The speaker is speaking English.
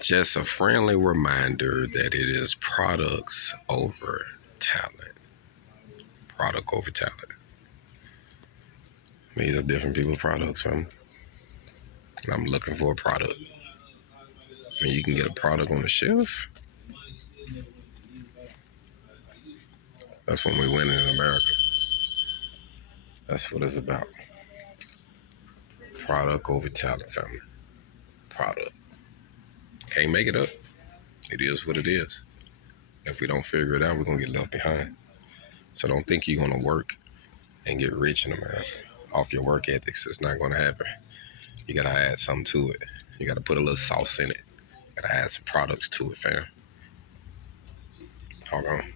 Just a friendly reminder that it is products over talent. Product over talent. These are different people's products, fam. And I'm looking for a product. And you can get a product on the shelf. That's when we win in America. That's what it's about. Product over talent, family. Product. Can't make it up. It is what it is. If we don't figure it out, we're going to get left behind. So don't think you're going to work and get rich in America off your work ethics. It's not going to happen. You got to add something to it. You got to put a little sauce in it. You got to add some products to it, fam. Hold on.